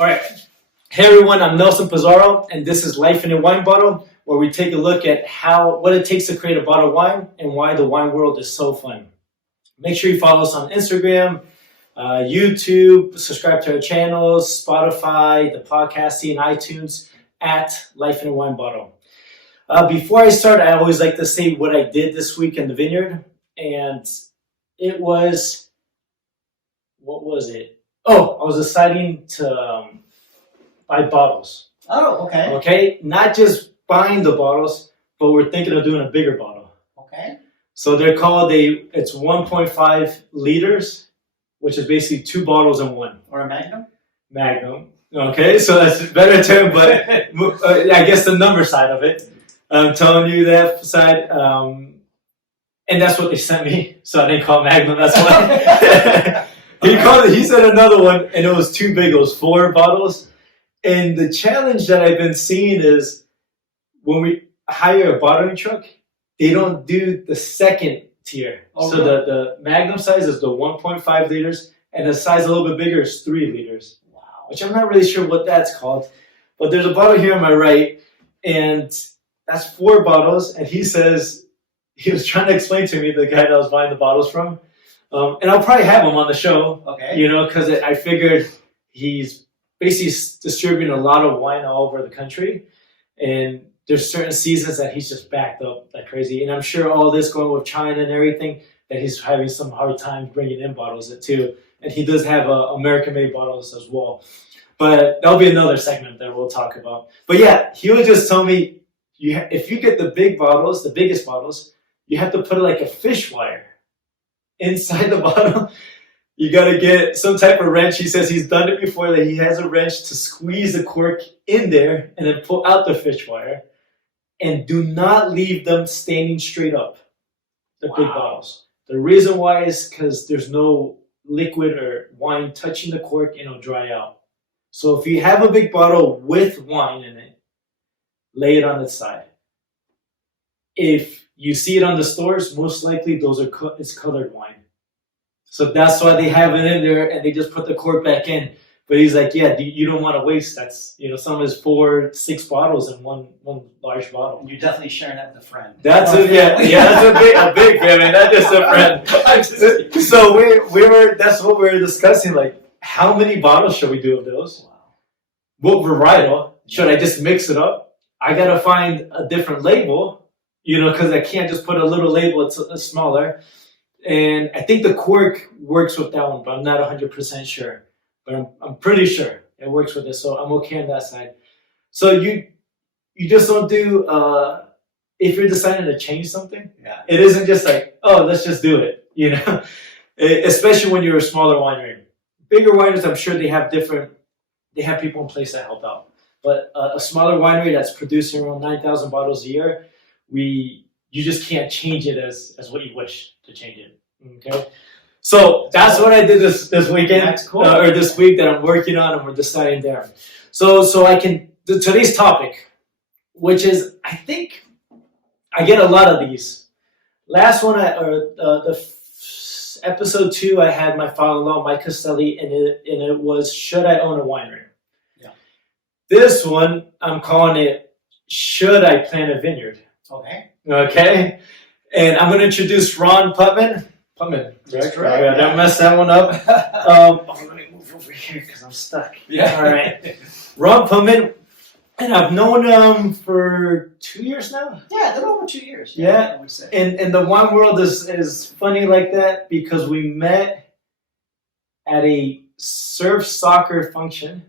All right. Hey everyone, I'm Nelson Pizarro, and this is Life in a Wine Bottle, where we take a look at what it takes to create a bottle of wine and why the wine world is so fun. Make sure you follow us on Instagram, YouTube, subscribe to our channels, Spotify, the podcasting, iTunes, at Life in a Wine Bottle. Before I start, I always like to say what I did this week in the vineyard, and it was, what was it? Oh, I was deciding to buy bottles. Oh, okay. Okay, not just buying the bottles, but we're thinking of doing a bigger bottle. Okay. So they're called it's 1.5 liters, which is basically 2 bottles in one. Or a Magnum? Magnum. Okay, so that's a better term, but I guess the number side of it. I'm telling you that side. And that's what they sent me, so I didn't call it Magnum, that's why. He said another one, and it was too big. It was 4 bottles. And the challenge that I've been seeing is when we hire a bottling truck, they don't do the second tier. Oh, so really? the Magnum size is the 1.5 liters, and the size a little bit bigger is 3 liters. Wow. Which I'm not really sure what that's called. But there's a bottle here on my right, and that's 4 bottles. And he says, he was trying to explain to me, the guy that I was buying the bottles from, and I'll probably have him on the show, Okay. because I figured he's basically distributing a lot of wine all over the country, and there's certain seasons that he's just backed up like crazy. And I'm sure all this going with China and everything, that he's having some hard time bringing in bottles too. And he does have American-made bottles as well. But that'll be another segment that we'll talk about. But yeah, he would just tell me, if you get the big bottles, the biggest bottles, you have to put like a fish wire inside the bottle. You got to get some type of wrench. He says he's done it before, that he has a wrench to squeeze the cork in there and then pull out the fish wire. And do not leave them standing straight up, the big bottles. The reason why is because there's no liquid or wine touching the cork and it'll dry out. So if you have a big bottle with wine in it, lay it on its side. If you see it on the stores, most likely it's colored wine. So that's why they have it in there, and they just put the cork back in. But he's like, yeah, you don't want to waste. That's, some is 4, 6 bottles in one large bottle. You're definitely sharing that with a friend. That's that's a big family, not just a friend. So that's what we were discussing. Like, how many bottles should we do of those? Wow. What varietal? Should I just mix it up? I gotta find a different label, because I can't just put a little label. It's smaller. And I think the cork works with that one, but I'm not 100% sure. But I'm pretty sure it works with this, so I'm okay on that side. So you just don't do, if you're deciding to change something, it isn't just like, oh, let's just do it, especially when you're a smaller winery. Bigger wineries, I'm sure they have people in place that help out. But a smaller winery that's producing around 9,000 bottles a year, you just can't change it as what you wish to change it. Okay, so that's what I did this weekend. That's cool. Or this week that I'm working on, and we're deciding there. So I can today's topic, which is, I think I get a lot of these. Last one, episode 2, I had my father-in-law, Mike Castelli, and it was, should I own a winery? Yeah. This one, I'm calling it, should I plant a vineyard? Okay. And I'm going to introduce Ron Putman. That's right. Don't mess that one up. Let me move over here because I'm stuck. Yeah. All right. Ron Putman, and I've known him for 2 years now. Yeah, they're over 2 years. Yeah. I would say. And the wine world is funny like that, because we met at a surf soccer function.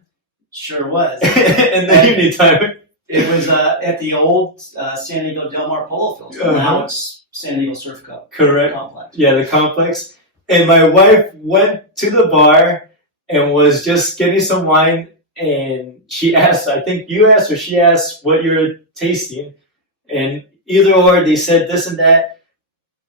Sure was. In the evening time. It was at the old San Diego Del Mar Polo Field. So now it's San Diego Surf Cup. Correct. Complex. Yeah, the complex. And my wife went to the bar and was just getting some wine, and she asked, I think you asked or she asked what you're tasting, and either or they said this and that,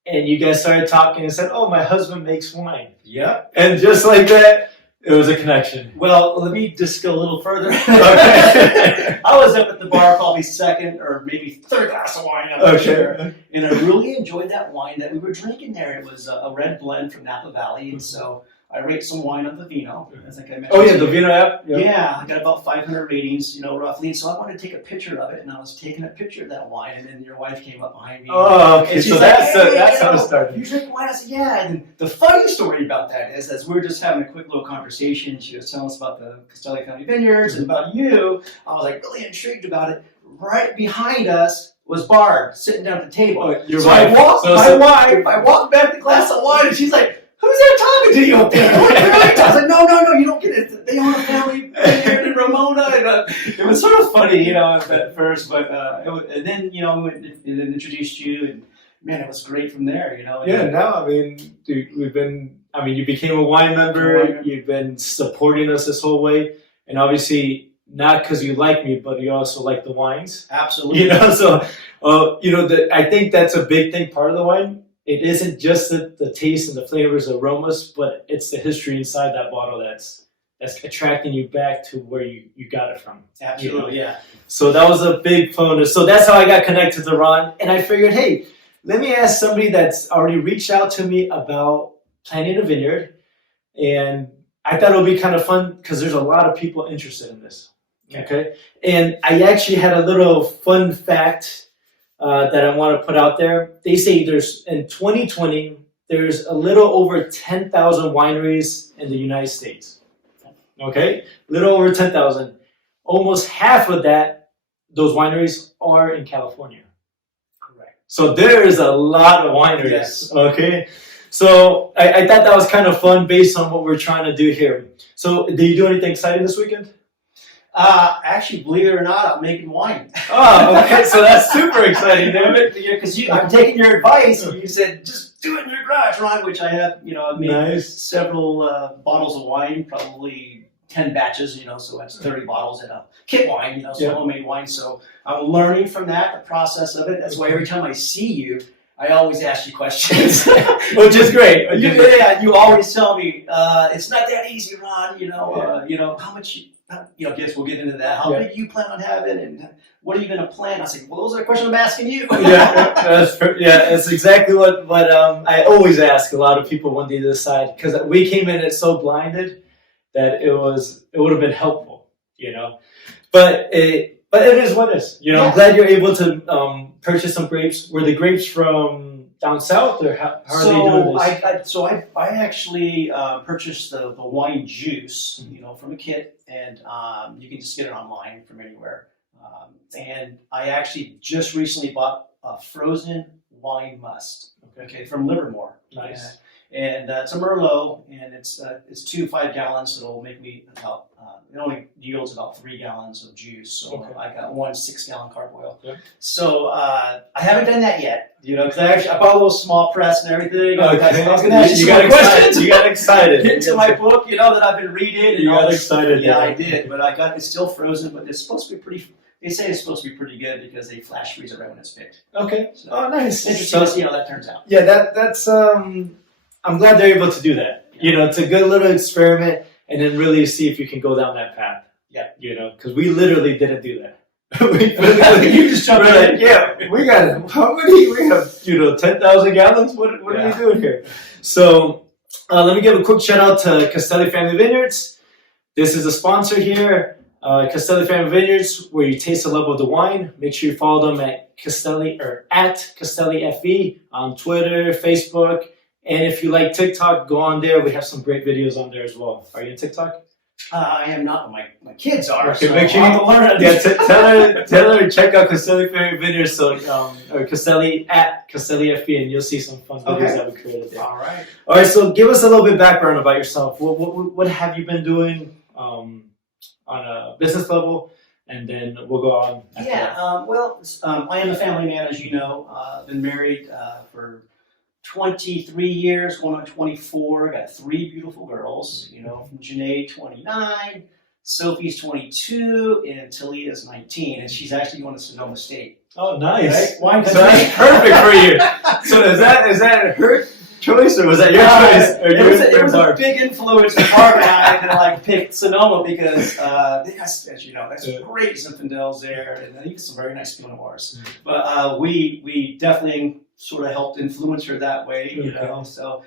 and you guys started talking and said, oh, my husband makes wine. Yep. And just like that, it was a connection. Well, let me just go a little further. Okay. I was up at the bar probably second or maybe third glass of wine. I'm not sure. And I really enjoyed that wine that we were drinking there. It was a red blend from Napa Valley. And so I rate some wine on the Vino. I think I mentioned. Oh yeah, the Vino app. Yeah, I got about 500 ratings, roughly. And so I wanted to take a picture of it, and I was taking a picture of that wine, and then your wife came up behind me. Oh, okay. And she's So like, that's how it started. You drink wine? I said, yeah. And the funny story about that is, as we were just having a quick little conversation, she was telling us about the Castelli family vineyards and about you. I was like really intrigued about it. Right behind us was Barb sitting down at the table. Oh, your so wife. I walked back the glass of wine, and she's like, who's that talking to you up there? I was like, no, you don't get it. They own a family vineyard in Ramona. And, it was sort of funny, at first, but and then, it introduced you, and man, it was great from there, Yeah, no, I mean, dude, you became a wine member. You've been supporting us this whole way, and obviously, not because you like me, but you also like the wines. Absolutely. I think that's a big thing, part of the wine. It isn't just the taste and the flavors, aromas, but it's the history inside that bottle that's attracting you back to where you got it from. Absolutely, yeah. So that was a big bonus. So that's how I got connected to Ron. And I figured, hey, let me ask somebody that's already reached out to me about planting a vineyard. And I thought it would be kind of fun because there's a lot of people interested in this. Okay. And I actually had a little fun fact that I want to put out there. They say in 2020, there's a little over 10,000 wineries in the United States. Okay? A little over 10,000. Almost half of those wineries are in California. Correct. So there is a lot of wineries. Yes. Okay? So I thought that was kind of fun based on what we're trying to do here. So did you do anything exciting this weekend? Actually, believe it or not, I'm making wine. Oh, okay. So that's super exciting, damn it. Because I'm taking your advice, and you said just do it in your garage, Ron. Which I have, I've made several bottles of wine, probably 10 batches, so that's 30 bottles in a kit wine, homemade wine. So I'm learning from that, the process of it. That's why every time I see you, I always ask you questions, which is great. You always tell me it's not that easy, Ron. How much. I guess we'll get into that. How big you plan on having, and what are you going to plan? I was like, well, those are the questions I'm asking you. That's exactly what I always ask a lot of people when they decide, because we came in it so blinded that it would have been helpful, But it is what it is. I'm glad you're able to purchase some grapes. Were the grapes from down south, or how are they doing this? I actually purchased the wine juice, from a kit, and you can just get it online from anywhere. And I actually just recently bought a frozen wine must, from Livermore. Nice. And it's a Merlot, and it's 2 5 gallons. So it'll make me about it only yields about 3 gallons of juice. So I got 1 6-gallon carb oil. Yep. So I haven't done that yet, because I bought a little small press and everything. I was going to ask you some questions. You got excited. Get into my book, that I've been reading. You got excited. Yeah, I did. But it's still frozen, but it's supposed to be pretty. They say it's supposed to be pretty good because they flash freeze it right when it's picked. Okay. So, nice. Interesting to see how that turns out. Yeah, that's. I'm glad they're able to do that. It's a good little experiment, and then really see if you can go down that path. Yeah. Because we literally didn't do that. You just jumped in. Yeah, we got it. How many? We have 10,000 gallons. What are we doing here? So let me give a quick shout out to Castelli Family Vineyards. This is a sponsor here. Castelli Family Vineyards, where you taste the love of the wine. Make sure you follow them at Castelli FE on Twitter, Facebook. And if you like TikTok, go on there. We have some great videos on there as well. Are you on TikTok? I am not, but my kids are. Okay, so make sure you learn. Yeah, tell her to check out Castelli Family Vineyards, or Castelli at Castelli FE, and you'll see some fun videos that we created there. All right. All right. So give us a little bit of background about yourself. What have you been doing on a business level, and then we'll go on. I am a family man, as you know. Been married for 23 years, going on 24. Got 3 beautiful girls, from Janae, 29, Sophie's 22, and Talia's 19, and she's actually going to Sonoma State. Oh, nice. Right? So that's perfect for you. So is that her choice, or was that your choice? It was a big influence on Barb and I to pick Sonoma because they got, as you know, that's great Zinfandels there, and you get some very nice Pinot Noirs. But we definitely sort of helped influence her that way, So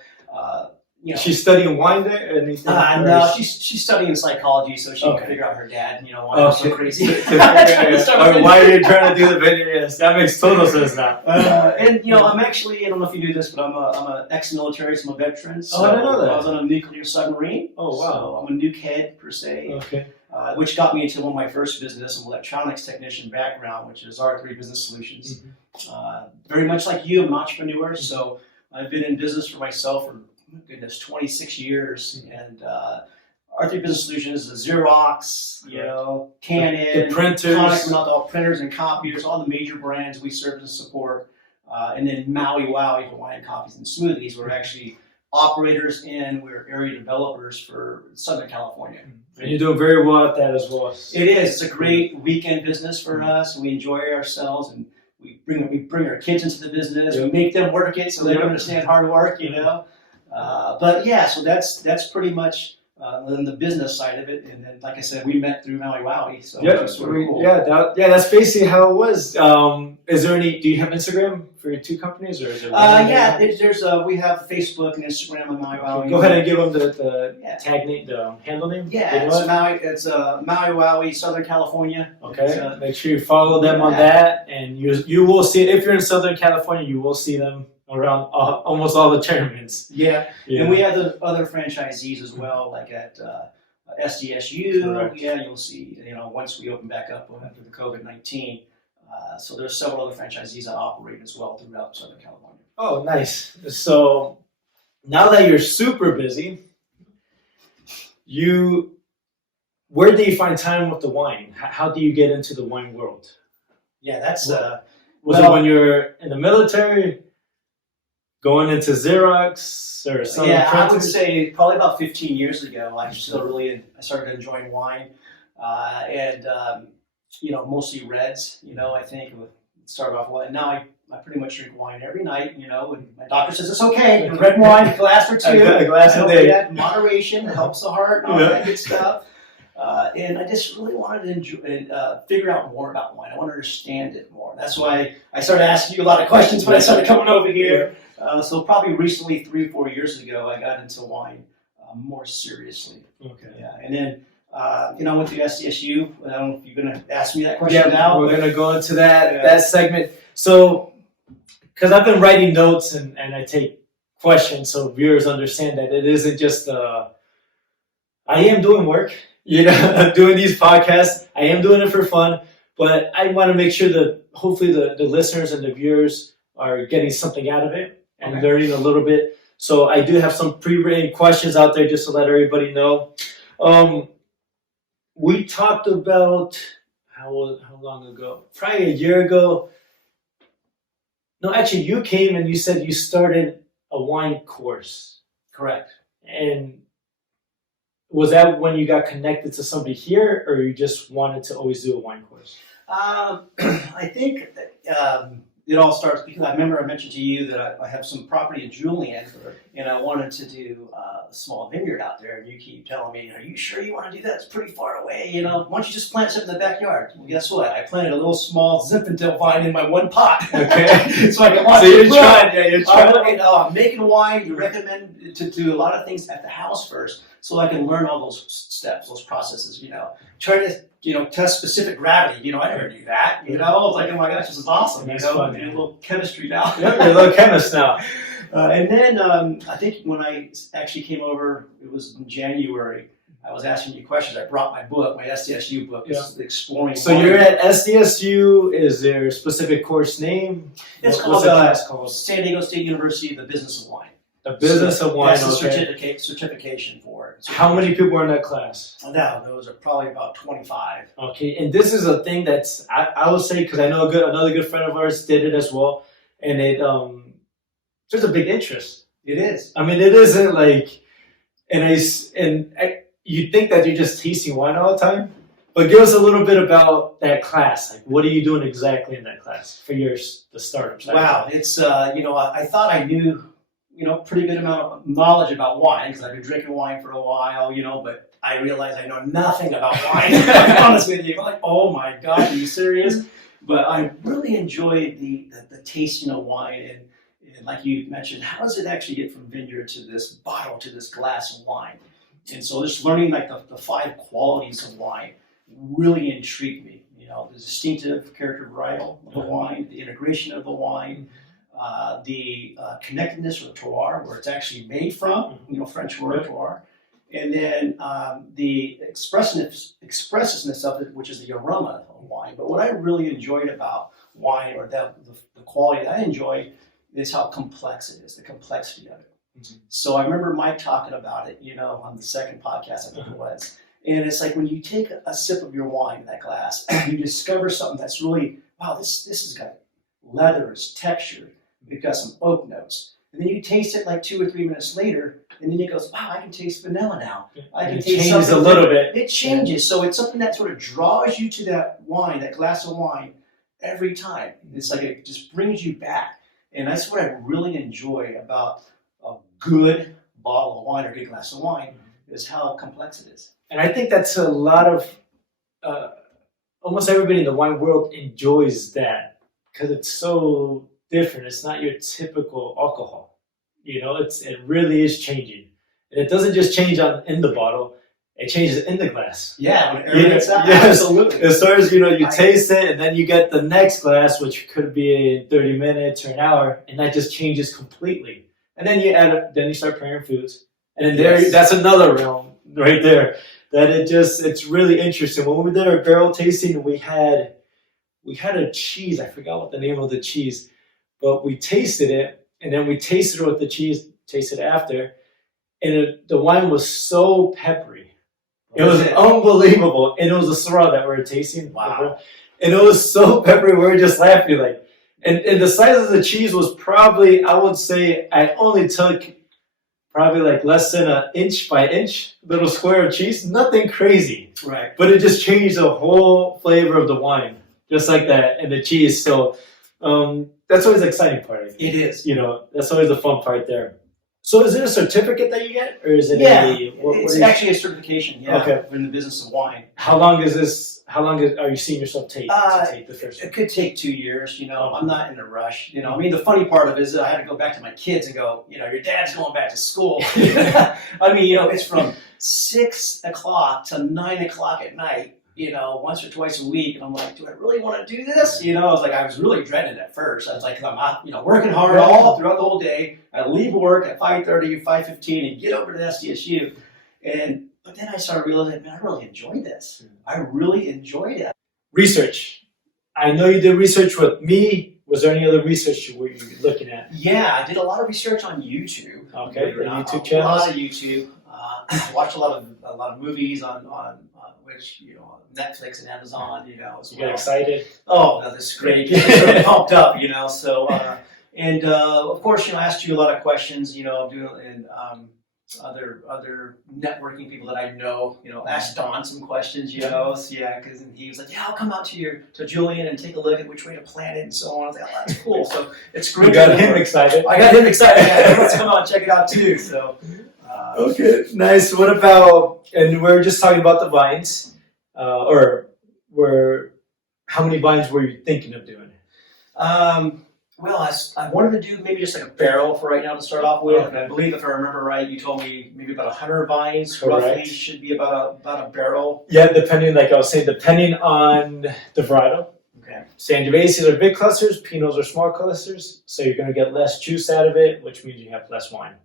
She's studying wine there or anything? No, she's studying psychology, so she can figure out her dad. Why I'm so crazy. Why are you trying to do the vineyard? Yes, that makes total sense now. And I'm actually, I don't know if you knew this, but I'm a ex-military, so I'm a veteran. So I didn't know that. I was on a nuclear submarine. Oh wow. So I'm a nuke head per se. Okay. Which got me into one of my first business, an electronics technician background, which is R3 Business Solutions. Very much like you, I'm an entrepreneur, so I've been in business for myself for, goodness, 26 years. And R3 Business Solutions, the Xerox, Canon, the printers, all printers and copiers, all the major brands we serve and support. And then Maui Wowie, Hawaiian Coffees and Smoothies, we're actually operators and we're area developers for Southern California. And you're doing very well at that as well. It is. It's a great weekend business for us. We enjoy ourselves, and we bring our kids into the business. We make them work it so they understand hard work, But yeah, so that's pretty much the business side of it. And then, like I said, we met through Maui Wowie, so it's sort of cool. That's basically how it was. Is there any? Do you have Instagram for your two companies, or is there? There's we have Facebook and Instagram on Maui Wowie. Go ahead and give them the tag name, the handle name. Yeah, it's Maui Wowie, Southern California. Okay, make sure you follow them on that, and you will see if you're in Southern California, you will see them around almost all the tournaments. Yeah, and we have the other franchisees as well, like at SDSU. Correct. Yeah, you'll see. Once we open back up after the COVID-19, so there's several other franchisees that operate as well throughout Southern California. Oh, nice. So now that you're super busy, where do you find time with the wine? How do you get into the wine world? Yeah, that's was it when you're in the military? Going into Xerox or something? Yeah, I would say probably about 15 years ago. I started enjoying wine, and mostly reds. I think it started off well, and now I pretty much drink wine every night. And my doctor says it's okay. Red wine, a glass or two, a glass a day. Moderation helps the heart, and all that good stuff. And I just really wanted to enjoy, figure out more about wine. I want to understand it more. That's why I started asking you a lot of questions when I started coming over here. So probably recently, 3 or 4 years ago, I got into wine more seriously. Okay. Yeah, and then I went to SDSU. I don't know if you're going to ask me that question now. We're going to go into that segment. So, because I've been writing notes and I take questions so viewers understand that it isn't just I am doing work. Doing these podcasts, I am doing it for fun, but I want to make sure that hopefully the listeners and the viewers are getting something out of it and learning a little bit. So I do have some pre-written questions out there just to let everybody know. We talked about how long ago? Probably a year ago. No, actually, you came and you said you started a wine course. Correct. And was that when you got connected to somebody here, or you just wanted to always do a wine course? I think it all starts because I remember I mentioned to you that I have some property in Julian, and I wanted to do a small vineyard out there. And you keep telling me, "Are you sure you want to do that? It's pretty far away. Why don't you just plant something in the backyard?" Well, guess what? I planted a little small Zinfandel vine in my one pot. Okay, so I can watch it grow. You're trying. I'm making wine. You recommend to do a lot of things at the house first, so I can learn all those steps, those processes. Try to test specific gravity. I never knew that. I was like, oh my gosh, this is awesome. That's fun. And a little chemistry now. Yeah, you're a little chemist now. And then I think when I actually came over, it was in January. I was asking you questions. I brought my book, my SDSU book, Exploring. So you're at SDSU. Is there a specific course name? It's called San Diego State University, the Business of Wine. The Business of Wine. That's the certification for it. How many people were in that class? No, those are probably about 25. Okay, and this is a thing that's I would say, because I know another good friend of ours did it as well, and there's a big interest. It is. I mean, it isn't like, you think that you're just tasting wine all the time, but give us a little bit about that class. Like, what are you doing exactly in that class for the startups? Wow, it's I thought I knew pretty good amount of knowledge about wine because I've been drinking wine for a while, but I realized I know nothing about wine. To be honest with you, I'm like, oh my God, are you serious? But I really enjoyed the tasting of wine, And like you mentioned, how does it actually get from vineyard to this bottle to this glass of wine? And so just learning like the 5 qualities of wine really intrigued me. You know, the distinctive character varietal of the wine, the integration of the wine, the connectedness or terroir, where it's actually made from, you know, French word terroir, and then the expressiveness of it, which is the aroma of wine. But what I really enjoyed about wine, or the quality that I enjoy, is how complex it is, the complexity of it. Mm-hmm. So I remember Mike talking about it, you know, on the second podcast, I think it was. And it's like when you take a sip of your wine in that glass, you discover something that's really, wow, this has got leather, it's textured, you've got some oak notes. And then you taste it like 2 or 3 minutes later, and then it goes, wow, I can taste vanilla now. I can taste something a little bit. It changes. So it's something that sort of draws you to that wine, that glass of wine, every time. It's like it just brings you back. And that's what I really enjoy about a good bottle of wine or a good glass of wine, is how complex it is. And I think that's a lot of, almost everybody in the wine world enjoys that, because it's so different. It's not your typical alcohol. You know, it really is changing. And it doesn't just change in the bottle, it changes in the glass. Yeah, when it gets out, yes. absolutely. As far as, you know, you taste it, and then you get the next glass, which could be in 30 minutes or an hour, and that just changes completely. And then you start pairing foods. And then that's another realm right there. That it's really interesting. When we did our barrel tasting, we had a cheese. I forgot what the name of the cheese, but we tasted it, and then we tasted it with the cheese, tasted after, and the wine was so peppery. It was unbelievable, and it was a Syrah that we were tasting. Wow! And it was so peppery, we were just laughing like. And the size of the cheese was probably, I would say, I only took probably like less than an inch by inch little square of cheese. Nothing crazy, right? But it just changed the whole flavor of the wine, just like that, and the cheese. So that's always the exciting part. I think. It is. You know, that's always the fun part there. So is it a certificate that you get, or is it it's actually a certification, okay. in the business of wine. How long are you seeing yourself take to take the first one? It could take 2 years, you know. I'm not in a rush. You know, I mean, the funny part of it is that I had to go back to my kids and go, you know, your dad's going back to school. I mean, you know, it's from 6 o'clock to 9 o'clock at night, you know, once or twice a week. And I'm like, do I really want to do this? You know, I was really dreading it at first. I was like, I'm out, you know, working hard all throughout the whole day. I leave work at 5:30, 5:15 and get over to SDSU. But then I started realizing, man, I really enjoyed this. I really enjoyed it. Research. I know you did research with me. Was there any other research you were looking at? Yeah, I did a lot of research on YouTube. Okay, the YouTube channel. A channels. lot of YouTube. Watched a lot of movies on which, you know, Netflix and Amazon. You know, You got excited? Oh, no, this is great. Sort of pumped up, you know. So of course, you know, I asked you a lot of questions. You know, and other networking people that I know, you know, asked Don some questions, you know, so yeah, because he was like, yeah, I'll come out to Julian and take a look at which way to plant it and so on. I was like, oh, that's cool. So it's great. You got him excited. I got him excited. Yeah, let's come out and check it out too. So okay, nice. What about? And we're just talking about the vines, how many vines were you thinking of doing? Well, I wanted to do maybe just like a barrel for right now to start off with. Okay. I believe, if I remember right, you told me maybe about 100 vines. Correct. Roughly should be about a barrel. Yeah, depending on the varietal. Okay. Sangiovese are big clusters, Pinots are small clusters, so you're going to get less juice out of it, which means you have less wine.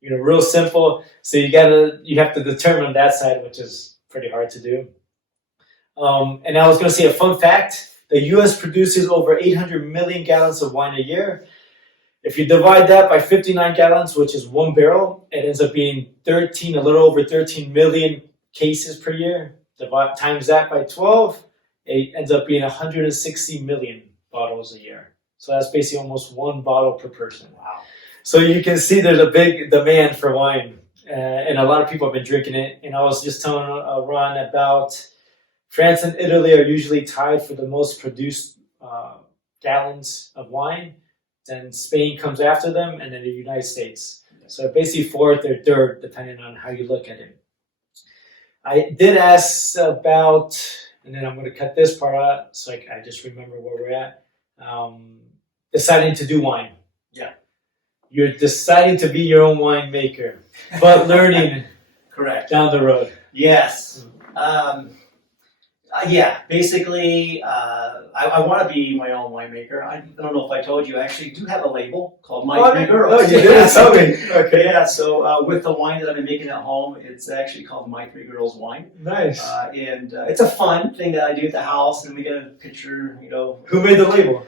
You know, real simple. So you have to determine that side, which is pretty hard to do. And I was going to say a fun fact. The U.S. produces over 800 million gallons of wine a year. If you divide that by 59 gallons, which is one barrel, it ends up being a little over 13 million cases per year. Times that by 12, it ends up being 160 million bottles a year. So that's basically almost one bottle per person. Wow. So you can see there's a big demand for wine, and a lot of people have been drinking it. And I was just telling Ron about France and Italy are usually tied for the most produced gallons of wine. Then Spain comes after them, and then the United States. So basically fourth or third, depending on how you look at it. I did ask about, and then I'm going to cut this part out so I just remember where we're at, deciding to do wine. Yeah. you're deciding to be your own winemaker, but learning Correct. down the road. Yes. Yeah, basically, I want to be my own winemaker. I don't know if I told you, I actually do have a label called My Three Girls. Oh, you didn't tell me. Okay. Yeah, so with the wine that I've been making at home, it's actually called My Three Girls Wine. Nice. And it's a fun thing that I do at the house, and we get a picture, you know. Who made the label?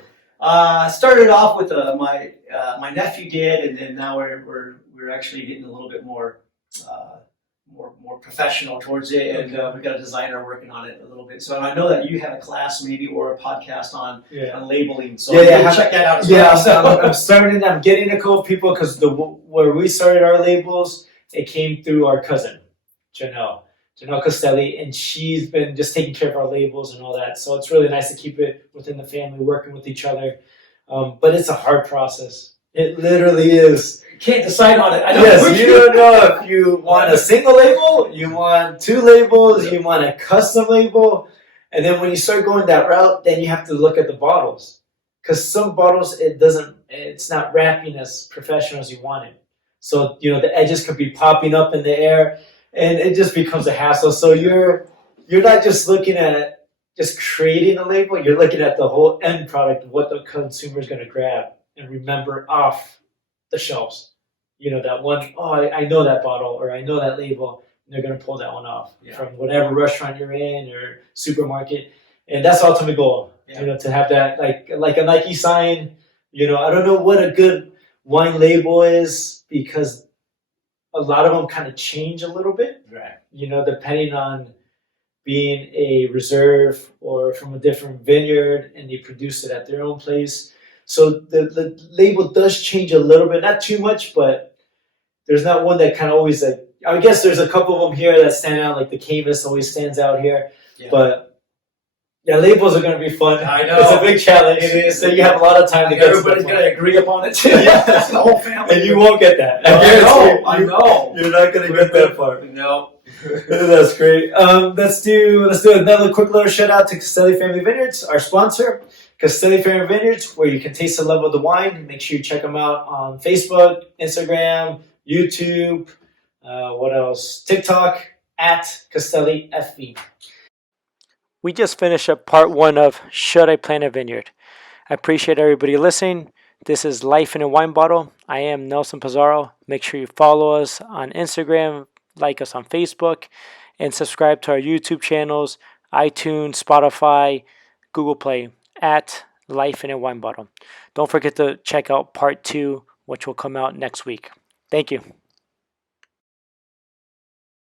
Started off with my nephew did, and then now we're actually getting a little bit more professional towards it, and we've got a designer working on it a little bit. So I know that you have a class maybe or a podcast on labeling. So check that out as well. So I'm getting a couple of people because where we started our labels, it came through our cousin, Janelle Costelli, and she's been just taking care of our labels and all that. So it's really nice to keep it within the family, working with each other. But it's a hard process. It literally is. Can't decide on it. You don't know if you want a single label, you want 2 labels, you want a custom label. And then when you start going that route, then you have to look at the bottles. Because some bottles, it's not wrapping as professional as you want it. So, the edges could be popping up in the air, and it just becomes a hassle. So you're not just looking at just creating a label, you're looking at the whole end product, what the consumer is going to grab and remember off the shelves. That one, I know that bottle, or I know that label, and they're going to pull that one off from whatever restaurant you're in or supermarket. And that's the ultimate goal, to have that, like a Nike sign. I don't know what a good wine label is, because a lot of them kind of change a little bit, right? Depending on being a reserve or from a different vineyard, and they produce it at their own place. So the label does change a little bit, not too much, but there's not one that kind of always, I guess there's a couple of them here that stand out, like the Camus always stands out here. Yeah. But labels are going to be fun. I know. It's a big challenge. It is. So you have a lot of time to get everybody's going to agree upon it too. That's the whole family. And you won't get that. I know. You're not going to get that far. No. That's great. Let's do another quick little shout out to Castelli Family Vineyards, our sponsor. Castelli Family Vineyards, where you can taste the love of the wine. Make sure you check them out on Facebook, Instagram, YouTube, what else? TikTok, at Castelli FV. We just finished up part 1 of Should I Plant a Vineyard? I appreciate everybody listening. This is Life in a Wine Bottle. I am Nelson Pizarro. Make sure you follow us on Instagram, like us on Facebook, and subscribe to our YouTube channels, iTunes, Spotify, Google Play, at Life in a Wine Bottle. Don't forget to check out part 2, which will come out next week. Thank you.